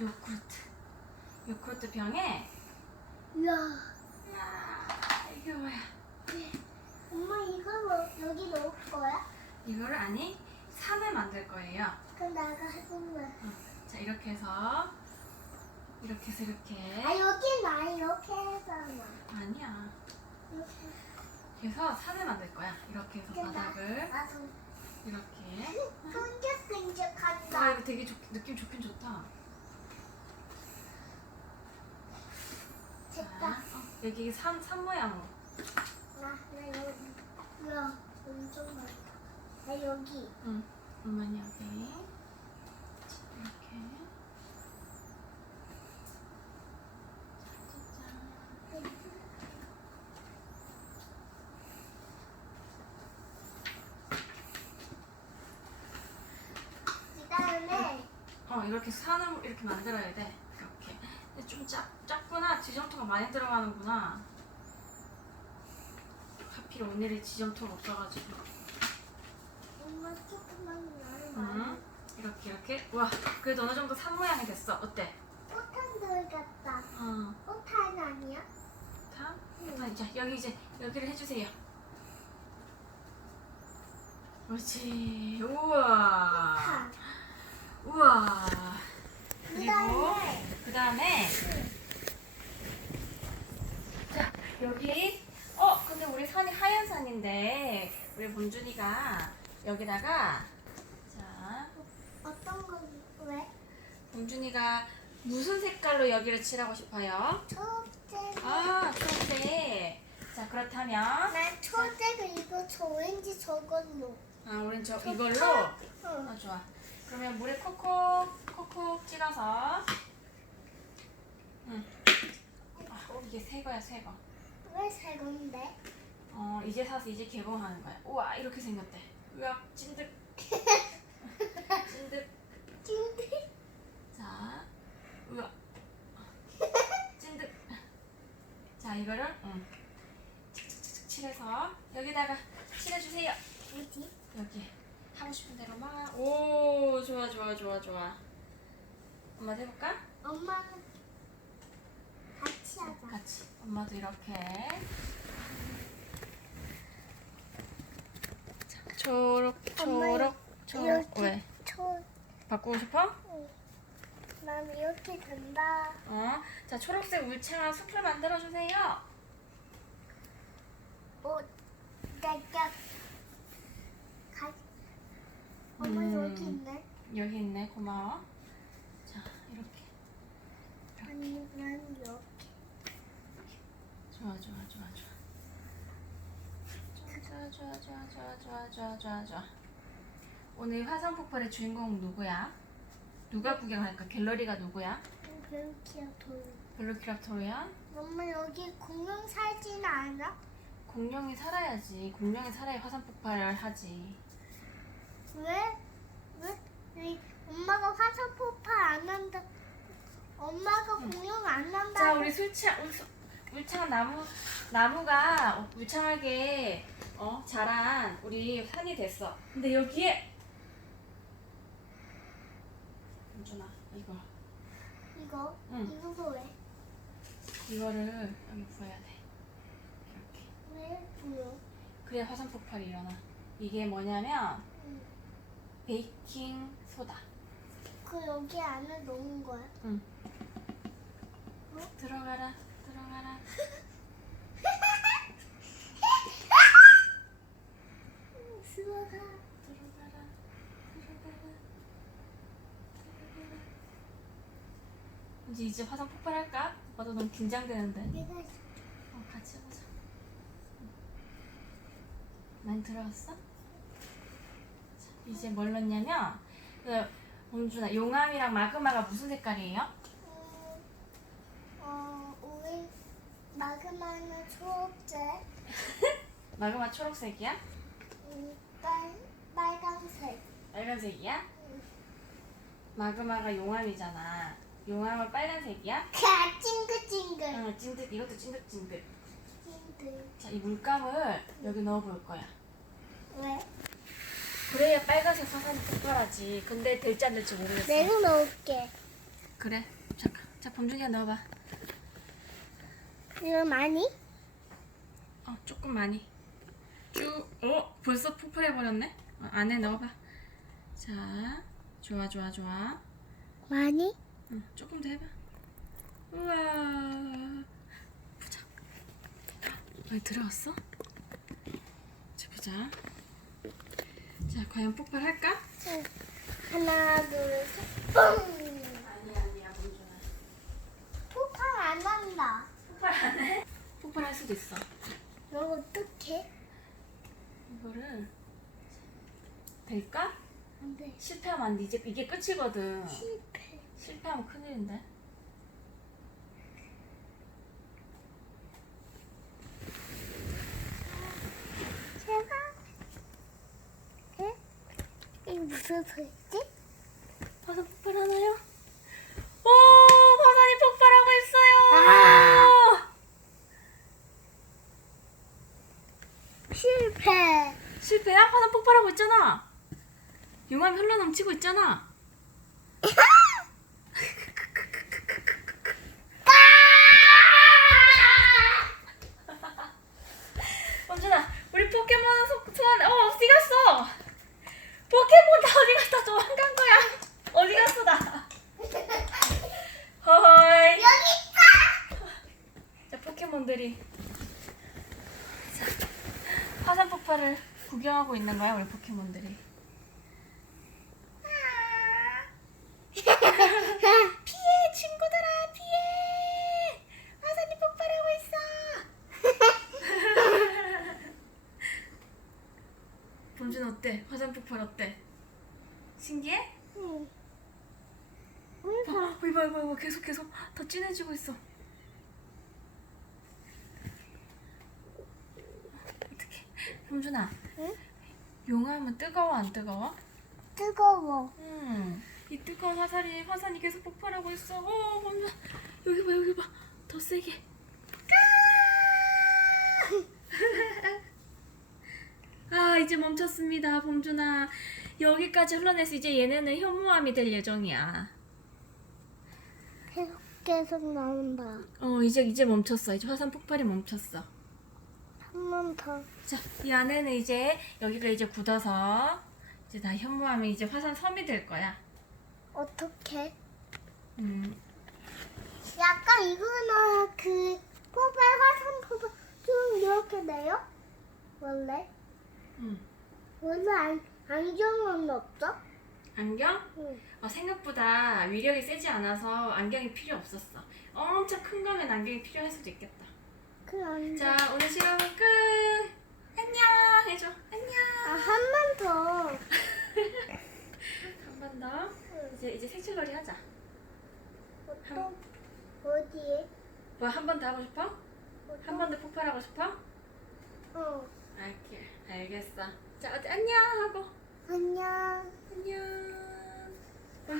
요구르트. 요구르트 병에 이야. 야, 이게 뭐야? 엄마 이거 뭐 여기 넣을 거야? 이거를 아니 산을 만들 거예요. 그럼 나가 해보면. 자 이렇게 해서 이렇게 해서 이렇게 아 여기 나 이렇게 해잖아. 아니야. 이렇게. 그래서 산을 만들 거야. 이렇게 해서 근데 바닥을 나도 이렇게. 끈적끈적한다. 아 이거 되게 좋, 느낌 좋긴 좋다. 자, 어, 여기 산, 산 모양으로. 나, 나 여기. 야, 엄청 많다. 나 여기. 응. 엄마는 여기. 이렇게. 짜잔. 그다음에 어 이렇게 산을 이렇게 만들어야 돼. 이렇게. 근데 좀 작, 작 구나. 지점토가 많이 들어가는구나. 하필 오늘이 지점토가 없어가지고. 엄마 조금만 응. 많이. 이렇게 이렇게. 와 그래도 어느 정도 산 모양이 됐어. 어때? 꽃한 돌 같다. 어. 꽃한 아니야? 다? 응. 자, 자 여기 이제 여기를 해주세요. 그렇지. 우와. 꽃한. 우와. 그리고 그다음에 그 다음에 자 여기 어 근데 우리 산이 하얀 산인데 우리 본준이가 여기다가 자 어떤 거 왜? 본준이가 무슨 색깔로 여기를 칠하고 싶어요? 초록색. 아 초록색. 자 그렇다면 난 초록색 그리고 저 왠지 저걸로. 아 우린 저저 이걸로 파- 응. 아 좋아. 그러면 물에 콕콕 콕콕 찍어서 응. 아, 이게 새 거야 새 거. 왜새 건데? 어 이제 사서 이제 개봉하는 거야. 우와 이렇게 생겼대. 으악 찐득. 찐득. 찐득. 자, 으악. 찐득. 자 이거를 응. 칙칙칙 칠해서 여기다가 칠해주세요. 어디? 여기 하고 싶은 대로 막. 오 좋아 좋아 좋아 좋아. 엄마 해볼까? 엄마는 같이 하자. 같이. 엄마도 이렇게. 자, 초록 초록 초록. 이렇게 왜? 초. 바꾸고 싶어? 응. 난 이렇게 된다. 어. 자 초록색 울창한 숲을 만들어 주세요. 오, 내가 가. 엄마 음. 여기 있네. 여기 있네. 고마워. 자 이렇게. 아니 난 이렇게. 좋아 좋아 좋아 좋아. 좋아 좋아 좋아 좋아 좋아 좋아 좋아 좋아. 오늘 화산 폭발의 주인공 누구야? 누가 구경할까? 갤러리가 누구야? 배우키야 돌. 블루키랍토리야? 엄마 여기 공룡 살진 않아? 공룡이 살아야지. 공룡이 살아야 화산 폭발을 하지. 왜? 왜? 왜 엄마가 화산 폭발 안 한다. 엄마가 공룡 안 한다. 자 우리 술차 울, 울창한 나무 나무가 어, 울창하게 어 자란 우리 산이 됐어. 근데 여기에 윤준아 이거 이거 응. 이거 왜? 이거를 여기 부어야 돼. 이렇게. 왜 보여? 그래야 화산 폭발이 일어나. 이게 뭐냐면 응. 베이킹 소다. 그 여기 안에 넣은 거야? 응. 들어가라 들어가라. 수아가 들어가라 들어가라 들어가라 이제 이제 화산 폭발할까? 오빠도 너무 긴장되는데 내가 어, 같이 해보자 많이 들어왔어? 자, 이제 뭘 넣냐면 그 봉준아 용암이랑 마그마가 무슨 색깔이에요? 음, 어 우리 마그마는 초록색, 마그마 초록색이야? 음, 빨 빨강색. 빨간색이야? 응. 마그마가 용암이잖아 용암은 빨간색이야? 가 찡긋찡긋. 응 찐득 이것도 찐득찐득 찡긋. 자이 물감을 여기 넣어볼 거야 왜? 그래야 빨간색 화산이 폭발하지. 근데 될지 안 될지 모르겠어. 내가 넣을게. 그래. 잠깐. 자, 범준이가 넣어봐. 이거 많이? 어, 조금 많이. 쭉. 어, 벌써 폭발해버렸네? 어, 안에 넣어봐. 자, 좋아, 좋아, 좋아. 많이? 응, 조금 더 해봐. 우와. 보자. 많이 들어갔어? 자, 보자. 자, 과연 폭발할까? 응. 하나, 둘, 셋, 뿡! 아니야, 아니야, 범준아. 폭발 안 한다. 폭발 안 해? 폭발할 수도 있어. 이거 어떡해? 이거를 될까? 안 돼. 실패하면 안 돼. 이제 이게 끝이거든. 실패. 실패하면 큰일인데. 제가? 에? 이거 무슨 소리지? 화산 폭발하나요? 오, 화산이 폭발하고 있어요. 아. 실패. 실패야? 화산 폭발하고 있잖아. 용암이 흘러 넘치고 있잖아. 범준아, 우리 포켓몬 소, 소환, 어, 어디 갔어? 포켓몬 다 어디 갔어? 도망간 거야. 어디 갔어, 나? 허허이. 여기 있어! 자, 포켓몬들이. 자, 폭발을 구경하고 있는 거야, 우리 포켓몬들이. 피해, 친구들아, 피해! 화산이 폭발하고 있어! 범준 어때? 화산 폭발 어때? 신기해? 응. 어, 이봐, 이봐, 이봐, 계속, 계속 더 진해지고 있어. 범준아, 응? 용암은 뜨거워, 안 뜨거워? 뜨거워. 음, 이 뜨거운 화살이, 화산이 계속 폭발하고 있어. 어, 범준아, 여기 봐, 여기 봐. 더 세게. 아, 이제 멈췄습니다, 범준아. 여기까지 흘러내서 이제 얘네는 현무암이 될 예정이야. 계속 계속 나온다. 어 이제 이제 멈췄어 이제 화산 폭발이 멈췄어 한 번 더. 자 이 안에는 이제 여기가 이제 굳어서 이제 다 현무하면 이제 화산 섬이 될 거야 어떻게? 음 약간 이거는 그 포발 화산 포발 좀 이렇게 돼요? 원래? 음. 원래 안, 안경은 없어? 안경 응. 어, 생각보다 위력이 세지 않아서 안경이 필요 없었어 엄청 큰 거면 안경이 필요할 수도 있겠다 그 안경. 자 오늘 실험은 끝. 안녕! 해줘. 안녕! 아, 한 번 더. 한 번 더? 이제 이제 색칠놀이 하자. 또 어디에? 뭐 한 번 더 하고 싶어? 한 번 더 폭발하고 싶어? 어. 알게 알겠어. 자 어디 안녕 하고. 안녕. 안녕